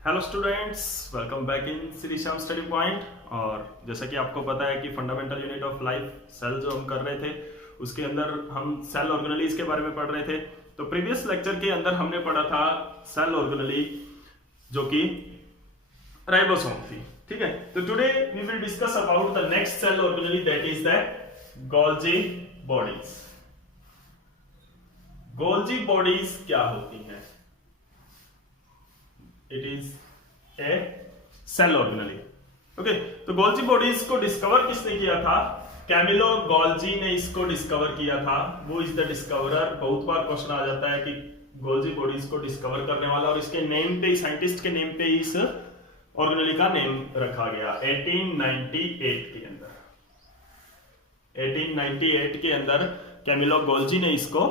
Hello students, welcome back in Shri Shyam study point. और जैसा कि आपको पता है कि fundamental unit of life cell जो हम कर रहे थे उसके अंदर हम सेल ऑर्गेनेलीज के बारे में पढ़ रहे थे। तो प्रीवियस लेक्चर के अंदर हमने पढ़ा था सेल ऑर्गेनेली जो कि राइबोसोम थी। ठीक है, तो today we will discuss about the next cell organelle that is the Golgi bodies. Golgi bodies क्या होती हैं? It is a cell organelle. Okay, तो गोल्जी बॉडीज को डिस्कवर किसने किया था? कैमिलो गोल्जी ने इसको डिस्कवर किया था। वो इज द डिस्कवरर। बहुत बार क्वेश्चन आ जाता है कि गोल्जी बॉडीज को डिस्कवर करने वाला, और इसके नेम पे, साइंटिस्ट के नेम पे इस ऑर्गेनेली का नेम रखा गया 1898 के अंदर। 1898 के अंदर कैमिलो गोल्जी ने इसको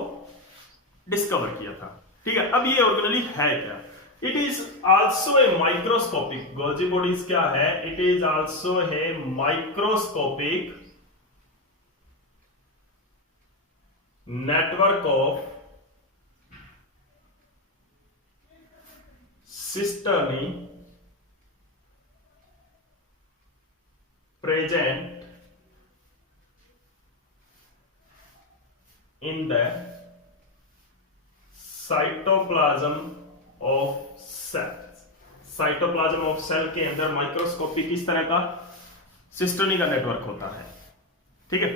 डिस्कवर किया था। ठीक है, अब ये ऑर्गेनेली है क्या? It is also a microscopic. Golgi bodies क्या है? It is also a microscopic network of cisternae present in the cytoplasm of cells। Cytoplasm of cell के अंदर माइक्रोस्कोपिक इस तरह का सिस्टर्नी का नेटवर्क होता है। ठीक है,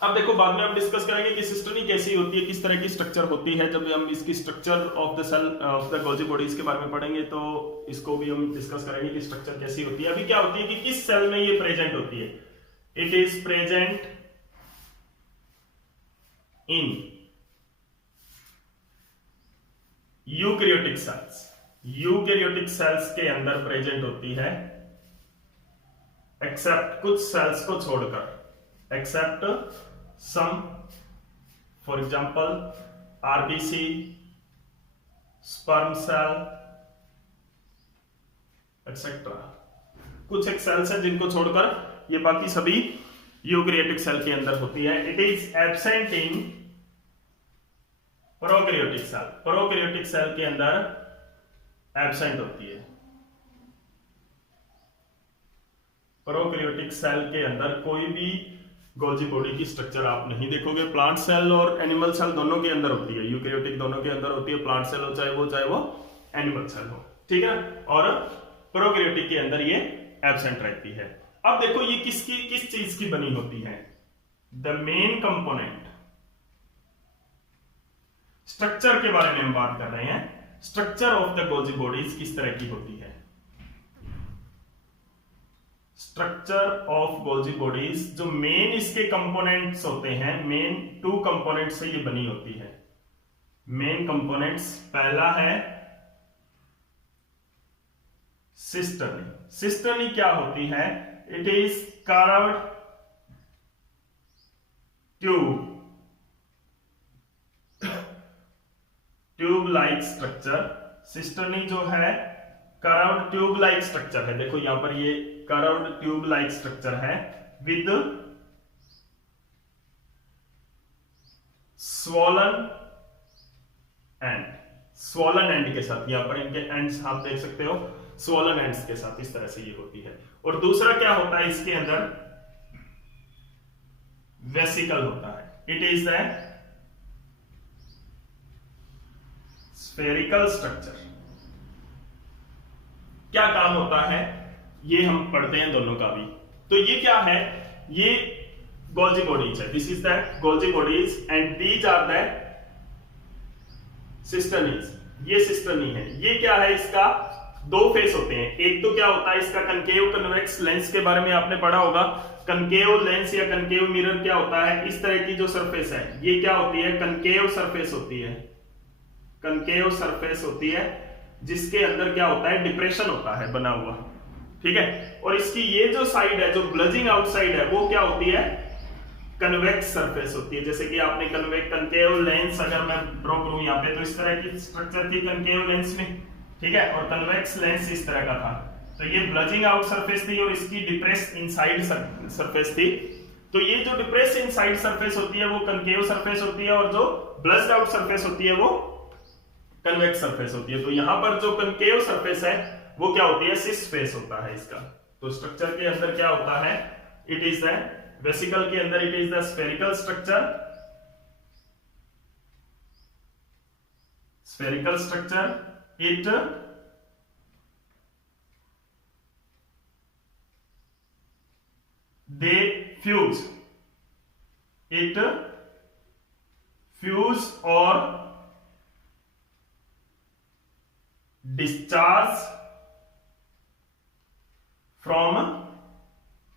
अब देखो बाद में हम डिस्कस करेंगे कि सिस्टर्नी कैसी होती है, किस तरह की स्ट्रक्चर होती है। जब हम इसकी structure of the cell of the Golgi bodies के बारे में पढ़ेंगे तो इसको भी हम डिस्कस करेंगे कि स्ट्रक्चर कैसी होती है। अभी क्या होती है कि किस सेल में ये प्रेजेंट होती है? It is present in eukaryotic cells. Eukaryotic cells के अंदर प्रेजेंट होती है, एक्सेप्ट कुछ सेल्स को छोड़कर। Except some, for example RBC, sperm cell etcetera. कुछ एक सेल्स है जिनको छोड़कर ये बाकी सभी यूकैरियोटिक सेल के अंदर होती है। It is absent in prokaryotic cell. Prokaryotic cell के अंदर एब्सेंट होती है। प्रोकैरियोटिक सेल के अंदर कोई भी गोल्जी बॉडी की स्ट्रक्चर आप नहीं देखोगे। प्लांट सेल और एनिमल सेल दोनों के अंदर होती है, यूकैरियोटिक दोनों के अंदर होती है। प्लांट सेल हो चाहे वो एनिमल सेल हो। ठीक है, और प्रोकैरियोटिक के अंदर ये एब्सेंट रहती है। अब देखो ये किस चीज की बनी होती है? The main component. स्ट्रक्चर के बारे में हम बात कर रहे हैं। Structure of the Golgi bodies किस तरह की होती है? स्ट्रक्चर ऑफ गोल्जी बॉडीज, जो मेन इसके कंपोनेंट्स होते हैं, मेन 2 कंपोनेंट से ये बनी होती है। मेन कंपोनेंट्स, पहला है सिस्टर्नी। सिस्टर्नी क्या होती है? It is curved tube like structure. Cisternae जो है कर्व्ड ट्यूब लाइक स्ट्रक्चर है। देखो यहां पर ये कर्व्ड ट्यूब लाइक स्ट्रक्चर है with swollen end. Swollen end के साथ, यहां पर इनके एंड्स आप देख सकते हो, स्वॉलन एंड्स के साथ इस तरह से ये होती है। और दूसरा क्या होता है इसके अंदर? वेसिकल होता है। It is the spherical structure. क्या काम होता है ये हम पढ़ते हैं दोनों का भी। तो ये क्या है? ये गोल्जी बॉडीज है। This is the Golgi bodies and these are the cisternae. ये सिस्टर्नी है। ये क्या है? इसका 2 फेस होते हैं। एक तो क्या होता है इसका कनकेव कन्वेक्स लेंस के बारे में आपने पढ़ा होगा। कनकेव लेंस या कनकेव मिरर क्या होता है? इस तरह की जो सरफेस है ये क्या होती है? कनकेव सरफेस होती है। कनकेव सरफेस होती है जिसके अंदर क्या होता है? डिप्रेशन होता है बना हुआ। ठीक है, और इसकी ये जो साइड है, जो ब्लजिंग आउटसाइड है, वो क्या होती है? कन्वेक्स सरफेस होती है। जैसे कि आपने कनकेव लेंस अगर मैं ड्रॉ करूं यहां पे, तो इस तरह की स्ट्रक्चर थी कनकेव लेंस में। ठीक है, और कन्वेक्स लेंस इस तरह का था। तो ये ब्लजिंग आउट सरफेस थी और इसकी डिप्रेस इनसाइड सरफेस थी। तो ये जो डिप्रेस इनसाइड सरफेस होती है वो कनकेव सरफेस होती है, और जो ब्लज्ड आउट सरफेस होती है वो कन्वेक्स सरफेस होती है। तो यहां पर जो कनकेव सरफेस है वो क्या होती है, सिस फेस होता है इसका। तो स्ट्रक्चर के अंदर क्या होता है, इट इज द वेसिकल के अंदर it is the spherical structure, spherical structure, it they fuse, it fuse or discharge from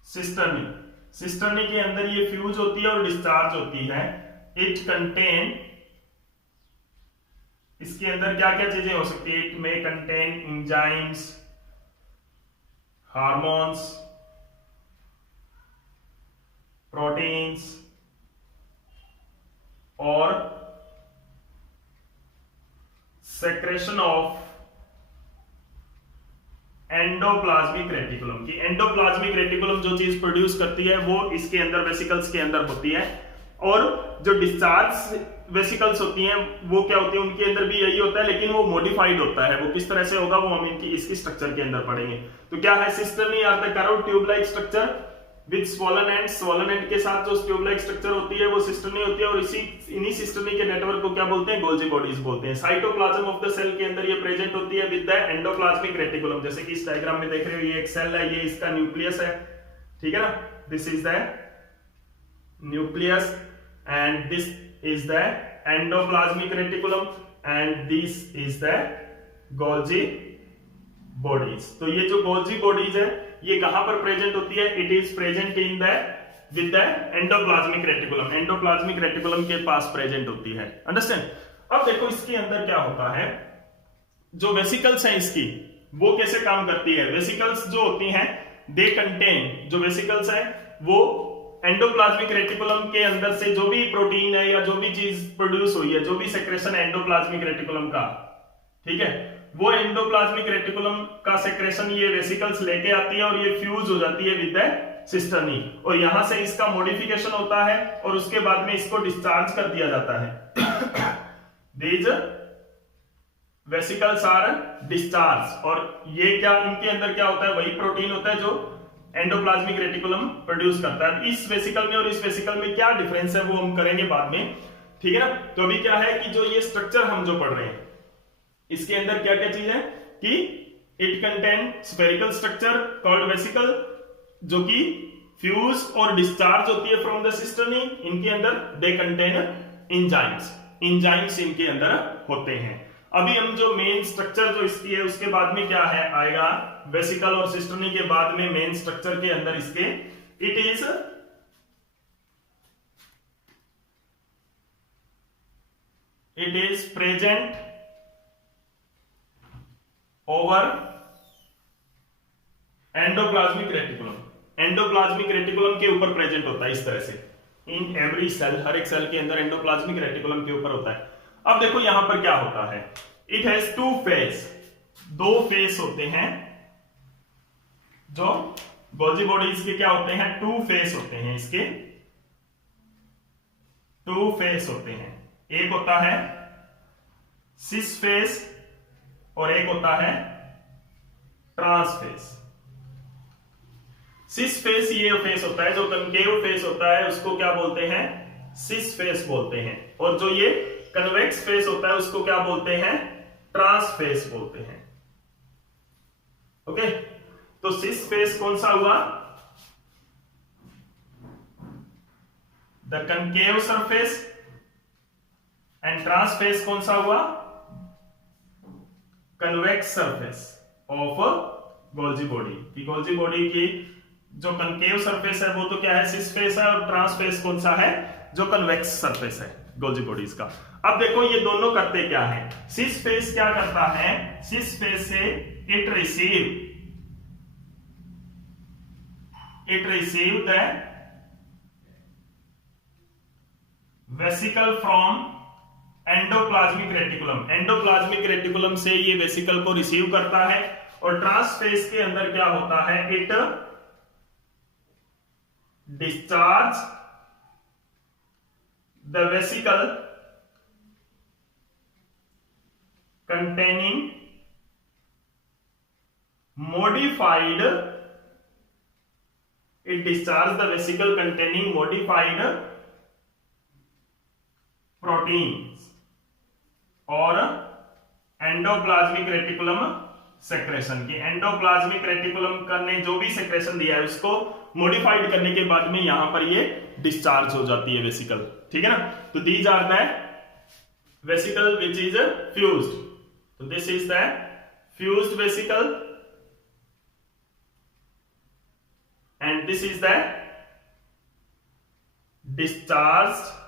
cisternae। Cisternae के अंदर ये फ्यूज होती है और डिस्चार्ज होती है। इट कंटेन, इसके अंदर क्या क्या चीजें हो सकती है, इट में कंटेन एंजाइम्स, हार्मोन्स, प्रोटीन्स और सेक्रेशन ऑफ एंडोप्लाज्मिक रेटिकुलम की। एंडोप्लाज्मिक रेटिकुलम जो चीज प्रोड्यूस करती है वो इसके अंदर वेसिकल्स के अंदर होती है, और जो डिस्चार्ज वेसिकल्स होती हैं वो क्या होती है, उनके अंदर भी यही होता है, लेकिन वो मॉडिफाइड होता है। वो किस तरह से होगा वो हम इसकी स्ट्रक्चर के अंदर पढ़ेंगे। तो क्या है, cisternae are the carrot tube like structure with swollen end, swollen end के साथ जो ट्यूब लाइक स्ट्रक्चर होती है वो सिस्टर्नी होती है, और इन्हीं सिस्टर्नी के नेटवर्क को क्या बोलते हैं, गोल्जी बॉडीज बोलते हैं। साइटोप्लाज्म ऑफ द सेल के अंदर ये प्रेजेंट होती है विद द एंडोप्लाज्मिक रेटिकुलम। जैसे कि इस डायग्राम में देख रहे हो, ये एक सेल है, ये इसका न्यूक्लियस है, ठीक है ना, this is the nucleus and this is the endoplasmic reticulum and this is the Golgi bodies। तो ये जो Golgi bodies है ये कहां पर प्रेजेंट होती है, it is present in the with the endoplasmic reticulum, endoplasmic reticulum के पास प्रेजेंट होती है। अंडरस्टैंड। अब देखो इसके अंदर क्या होता है, जो वेसिकल्स हैं इसकी वो कैसे काम करती है। वेसिकल्स जो होती हैं दे कंटेन, जो वेसिकल्स है वो एंडोप्लाज्मिक रेटिकुलम के अंदर से जो भी प्रोटीन है या जो भी चीज प्रोड्यूस हुई है, जो भी सेक्रेशन है एंडोप्लाज्मिक रेटिकुलम का, ठीक है, वो एंडोप्लाज्मिक रेटिकुलम का सेक्रेशन ये वेसिकल्स लेके आती है और ये फ्यूज हो जाती है विद द सिस्टर्नी, और यहां से इसका मॉडिफिकेशन होता है और उसके बाद में इसको डिस्चार्ज कर दिया जाता है। दीज वेसिकल्स आर डिस्चार्ज, और ये क्या, इनके अंदर क्या होता है, वही प्रोटीन होता है जो एंडोप्लाज्मिक रेटिकुलम प्रोड्यूस करता है। इस वेसिकल में और इस वेसिकल में क्या डिफरेंस है वो हम करेंगे बाद में, ठीक है ना। तो अभी क्या है कि जो ये स्ट्रक्चर हम जो पढ़ रहे हैं इसके अंदर क्या क्या चीज है कि it contain spherical structure called vesicle, जो कि फ्यूज और डिस्चार्ज होती है फ्रॉम द सिस्टर्नी। इनके अंदर दे कंटेन एंजाइम्स, एंजाइम्स इनके अंदर होते हैं। अभी हम जो मेन स्ट्रक्चर जो इसकी है उसके बाद में क्या है आएगा, वेसिकल और सिस्टर्नी के बाद में मेन स्ट्रक्चर के अंदर इसके it is present over endoplasmic reticulum. Endoplasmic reticulum के ऊपर प्रेजेंट होता है इस तरह से, इन एवरी सेल, हर एक सेल के अंदर एंडोप्लाज्मिक रेटिकुलम के ऊपर होता है। अब देखो यहां पर क्या होता है, इट हैज टू फेस, दो फेस होते हैं। जो गोल्जी बॉडीज के क्या होते हैं, टू फेस होते हैं, इसके टू फेस होते हैं। एक होता है सिस फेस और एक होता है ट्रांस फेस। सिस फेस ये फेस होता है, जो कनकेव फेस होता है उसको क्या बोलते हैं, सिस फेस बोलते हैं, और जो ये कन्वेक्स फेस होता है उसको क्या बोलते हैं, ट्रांस फेस बोलते हैं। ओके, तो सिस फेस कौन सा हुआ, the concave surface, and trans face कौन सा हुआ, convex surface of Golgi body. की गोल्जी बॉडी की जो कनकेव सरफेस है वो तो क्या है, सिस फेस है, और ट्रांस फेस कौन सा है, जो कन्वेक्स सरफेस है गोल्जी बॉडीज का। अब देखो ये दोनों करते क्या है, सिस फेस क्या करता है, सिस फेस से it receive the vesicle from endoplasmic reticulum. Endoplasmic reticulum से ये वेसिकल को रिसीव करता है, और ट्रांस फेस के अंदर क्या होता है, it discharge the vesicle containing modified, it discharges the vesicle containing modified proteins और एंडोप्लाज्मिक रेटिकुलम सेक्रेशन की, एंडोप्लाज्मिक रेटिकुलम ने जो भी सेक्रेशन दिया है उसको मॉडिफाइड करने के बाद में यहां पर ये डिस्चार्ज हो जाती है वेसिकल, ठीक है ना। तो these are the vesicle which is fused, तो this is the fused vesicle and this is the discharged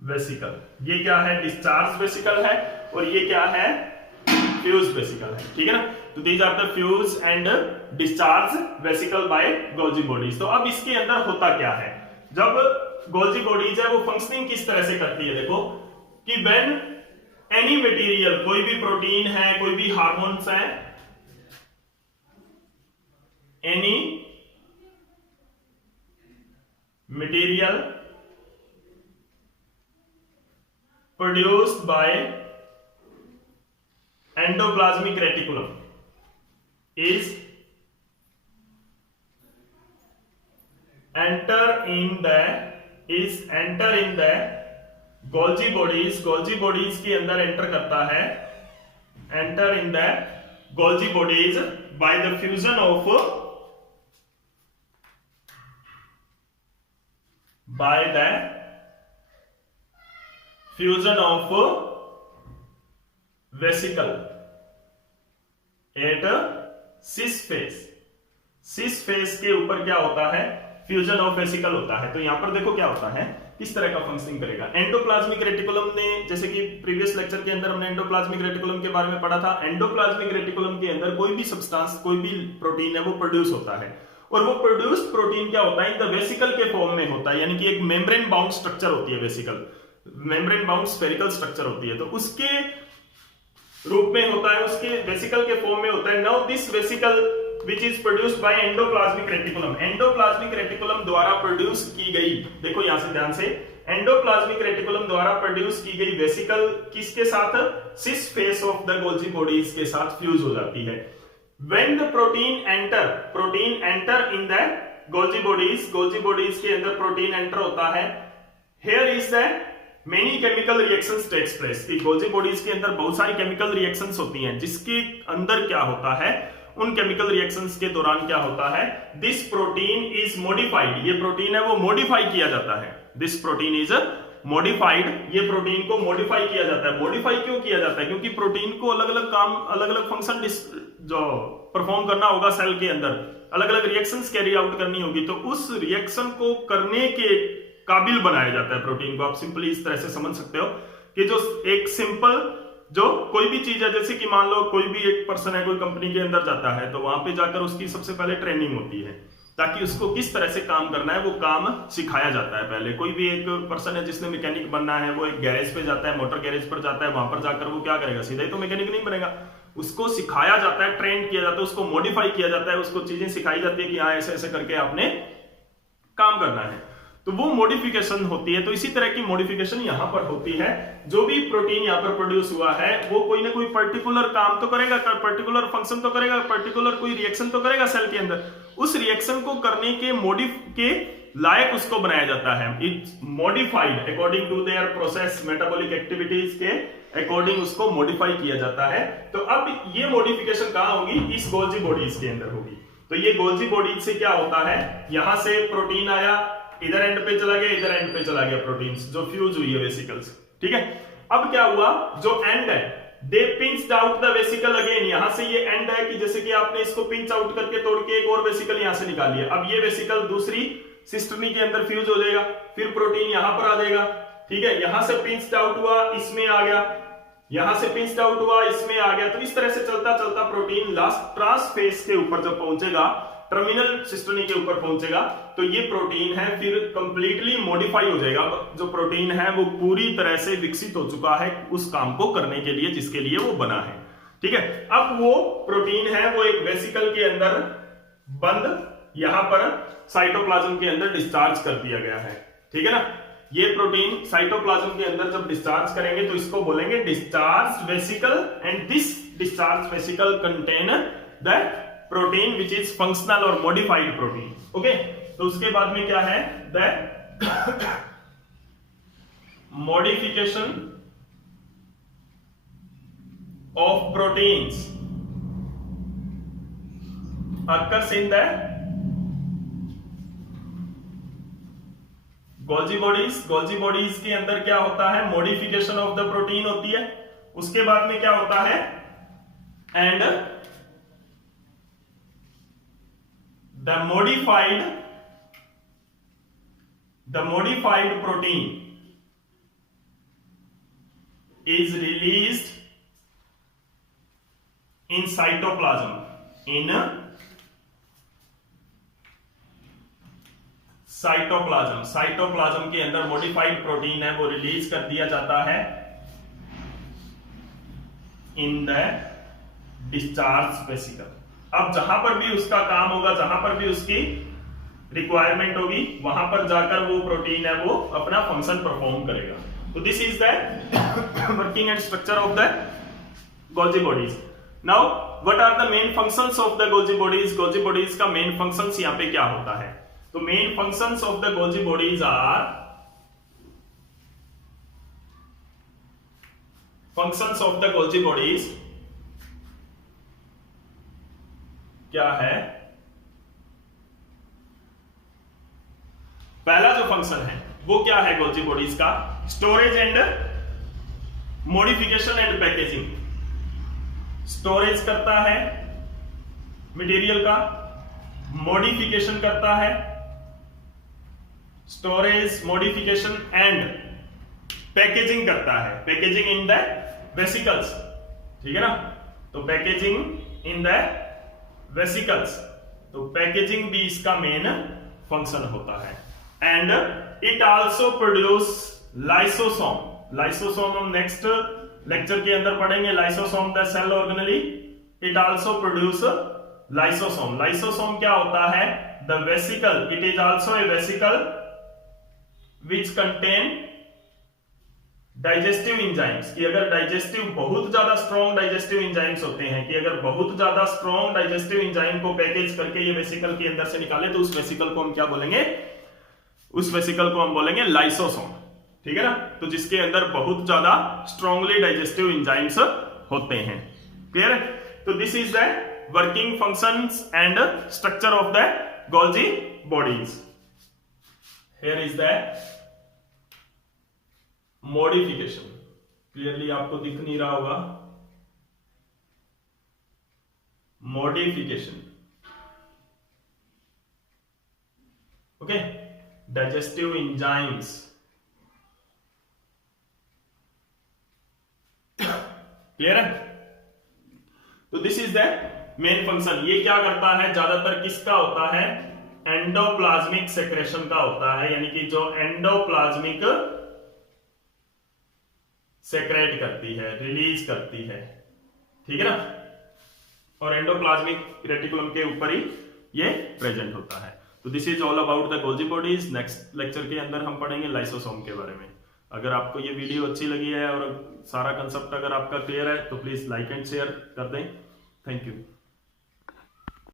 vesicle. ये क्या है, डिस्चार्ज वेसिकल है, और ये क्या है, फ्यूज वेसिकल है, ठीक है ना। तो these are the fuse and discharge vesicle by Golgi bodies. तो अब इसके अंदर होता क्या है, जब गोल्जी बॉडीज है वो फंक्शनिंग किस तरह से करती है, देखो कि व्हेन एनी मटेरियल, कोई भी प्रोटीन है, कोई भी हार्मोन्स है, any material produced by endoplasmic reticulum is enter in the Golgi bodies, Golgi bodies के अंदर एंटर करता है, enter in the Golgi bodies by the fusion of vesicle at cis face. Cis face के ऊपर क्या होता है, फ्यूजन ऑफ वेसिकल होता है। तो यहां पर देखो क्या होता है, किस तरह का फंक्शनिंग करेगा। एंडोप्लाज्मिक रेटिकुलम ने, जैसे कि प्रीवियस लेक्चर के अंदर हमने एंडोप्लाज्मिक रेटिकुलम के बारे में पढ़ा था, एंडोप्लाज्मिक रेटिकुलम के अंदर कोई भी सब्सटेंस, कोई भी प्रोटीन है वो प्रोड्यूस होता है, और वो प्रोड्यूस्ड प्रोटीन क्या होता है, इन द वेसिकल के फॉर्म में होता है, यानी कि एक मेम्ब्रेन बाउंड स्ट्रक्चर होती है vesicle, membrane bound spherical structure होती है, तो उसके रूप में होता है, उसके वेसिकल के फॉर्म में होता है। Now this vesicle which is produced by endoplasmic reticulum, endoplasmic reticulum द्वारा प्रोड्यूस की गई, देखो यहां से ध्यान से, एंडोप्लाज्मिक रेटिकुलम द्वारा प्रोड्यूस की गई वेसिकल किसके साथ, cis face of the Golgi bodies के साथ फ्यूज हो जाती है। When the protein enter in the Golgi bodies के अंदर प्रोटीन एंटर होता है, here is the many chemical reactions takes place. Golgi bodies के अंदर बहुत सारी केमिकल रिएक्शंस होती हैं, जिसके अंदर क्या होता है, उन केमिकल रिएक्शंस के दौरान क्या होता है, दिस प्रोटीन इज मॉडिफाइड, ये प्रोटीन है वो मॉडिफाई किया जाता है, दिस प्रोटीन इज मॉडिफाइड, ये प्रोटीन को मॉडिफाई किया जाता है। मॉडिफाई क्यों किया जाता है, क्योंकि प्रोटीन को अलग अलग काम, अलग अलग फंक्शन जो परफॉर्म करना होगा सेल के अंदर, अलग अलग रिएक्शंस कैरी आउट करनी होगी, तो उस रिएक्शन को करने के काबिल बनाया जाता है प्रोटीन को। आप सिंपली इस तरह से समझ सकते हो कि जो एक सिंपल, जो कोई भी चीज है, जैसे कि मान लो कोई भी एक पर्सन है, कोई कंपनी के अंदर जाता है, तो वहां पे जाकर उसकी सबसे पहले ट्रेनिंग होती है, ताकि उसको किस तरह से काम करना है वो काम सिखाया जाता है। पहले कोई भी एक पर्सन है जिसने मैकेनिक बनना है, वो एक गैरेज पे जाता है, मोटर गैरेज पर जाता है, वहां पर जाकर वो क्या करेगा, सीधा ही तो मैकेनिक नहीं बनेगा, उसको सिखाया जाता है, ट्रेन किया जाता है, उसको मॉडिफाई किया जाता है, उसको चीजें सिखाई जाती है कि हाँ ऐसे ऐसे करके आपने काम करना है, तो वो मॉडिफिकेशन होती है। तो इसी तरह की मॉडिफिकेशन यहां पर होती है। जो भी प्रोटीन यहां पर प्रोड्यूस हुआ है वो कोई ना कोई पर्टिकुलर काम तो करेगा, पर्टिकुलर फंक्शन तो करेगा, पर्टिकुलर कोई रिएक्शन तो करेगा सेल के अंदर, उस रिएक्शन को करने के लायक उसको बनाया जाता है। It's modified according to their process, metabolic activities के अकॉर्डिंग उसको मॉडिफाई किया जाता है। तो अब ये मॉडिफिकेशन कहां होगी, इस गोल्जी बॉडीज के अंदर होगी। तो ये गोल्जी बॉडीज से क्या होता है, यहां से प्रोटीन आया, इधर एंड पे चला गया, इधर एंड पे चला गया, प्रोटीन्स जो फ्यूज हुई है वेसिकल्स, ठीक है। अब क्या हुआ, जो एंड है, they pinched out the vesicle again, यहां से ये एंड है कि जैसे कि आपने इसको पिंच आउट करके तोड़ के एक और वेसिकल यहां से निकाल लिया। अब ये वेसिकल दूसरी सिस्टर्नी के अंदर फ्यूज हो जाएगा, फिर प्रोटीन यहां पर आ जाएगा, ठीक है। यहां से पिंच्ड आउट हुआ, इसमें आ गया, यहां से पिंच्ड आउट हुआ, इसमें आ गया। तो इस तरह से चलता चलता प्रोटीन लास्ट ट्रांसफेज के ऊपर जब पहुंचेगा, टर्मिनल सिस्टोनी के ऊपर पहुंचेगा, तो ये प्रोटीन है फिर कंप्लीटली मॉडिफाई हो जाएगा। जो प्रोटीन है वो पूरी तरह से विकसित हो चुका है उस काम को करने के लिए जिसके लिए वो बना है, ठीक है। अब वो प्रोटीन है वो एक वेसिकल के अंदर बंद, यहां पर साइटोप्लाज्म के अंदर डिस्चार्ज कर दिया गया है, ठीक है ना। ये प्रोटीन साइटोप्लाज्म के अंदर जब डिस्चार्ज करेंगे तो इसको बोलेंगे discharge vesicle, and this discharge vesicle contain the protein which is functional और मॉडिफाइड प्रोटीन। ओके, तो उसके बाद में क्या है, the modification of proteins occurs in the Golgi bodies. Golgi bodies के अंदर क्या होता है, मॉडिफिकेशन ऑफ द प्रोटीन होती है। उसके बाद में क्या होता है, and the modified protein is released in cytoplasm, cytoplasm के अंदर मॉडिफाइड प्रोटीन है वो रिलीज कर दिया जाता है इन द डिस्चार्ज वेसिकल। अब जहां पर भी उसका काम होगा, जहां पर भी उसकी रिक्वायरमेंट होगी, वहां पर जाकर वो प्रोटीन है वो अपना फंक्शन परफॉर्म करेगा। तो this is the working and structure of the Golgi bodies. Now what are the main functions of the Golgi bodies? Golgi bodies का मेन फंक्शंस यहां पे क्या होता है? तो main functions of the Golgi bodies are, functions of the Golgi bodies क्या है? पहला जो फंक्शन है वो क्या है गोल्जी बॉडीज का? Storage and modification and packaging. Storage करता है मटेरियल का, मॉडिफिकेशन करता है, स्टोरेज, मॉडिफिकेशन एंड पैकेजिंग करता है, पैकेजिंग इन द वेसिकल्स। ठीक है ना, तो पैकेजिंग इन द वेसिकल्स, तो पैकेजिंग भी इसका मेन फंक्शन होता है। And it also produce lysosome. Lysosome हम नेक्स्ट लेक्चर के अंदर पढ़ेंगे। Lysosome the cell organelle, it also produce lysosome. Lysosome क्या होता है? The vesicle, it is also a vesicle which contain digestive enzymes. कि अगर डाइजेस्टिव बहुत ज्यादा स्ट्रॉन्ग डाइजेस्टिव इंजाइम्स होते हैं, कि अगर बहुत ज्यादा स्ट्रॉन्ग डाइजेस्टिव इंजाइम को पैकेज करके ये वेसिकल के अंदर से निकाले तो उस वेसिकल को हम क्या बोलेंगे? उस वेसिकल को हम बोलेंगे लाइसोसोम। ठीक है ना, तो जिसके अंदर बहुत ज्यादा स्ट्रॉन्गली डाइजेस्टिव इंजाइम्स होते हैं। क्लियर है? तो this is the working functions and structure of the Golgi bodies. Here is the modification. Clearly आपको दिख नहीं रहा होगा, modification. Okay, digestive enzymes, clear है? तो this is the main function. ये क्या करता है? ज्यादातर किसका होता है? एंडोप्लाज्मिक सेक्रेशन का होता है, यानी कि जो एंडोप्लाज्मिक सेक्रेट करती है, रिलीज करती है। ठीक है ना, और एंडोप्लाज्मिक रेटिकुलम के ऊपर ही ये प्रेजेंट होता है। तो this is all about the Golgi bodies. Next lecture के अंदर हम पढ़ेंगे लाइसोसोम के बारे में। अगर आपको ये वीडियो अच्छी लगी है और सारा कंसेप्ट अगर आपका क्लियर है तो प्लीज लाइक एंड शेयर कर दें। Thank you.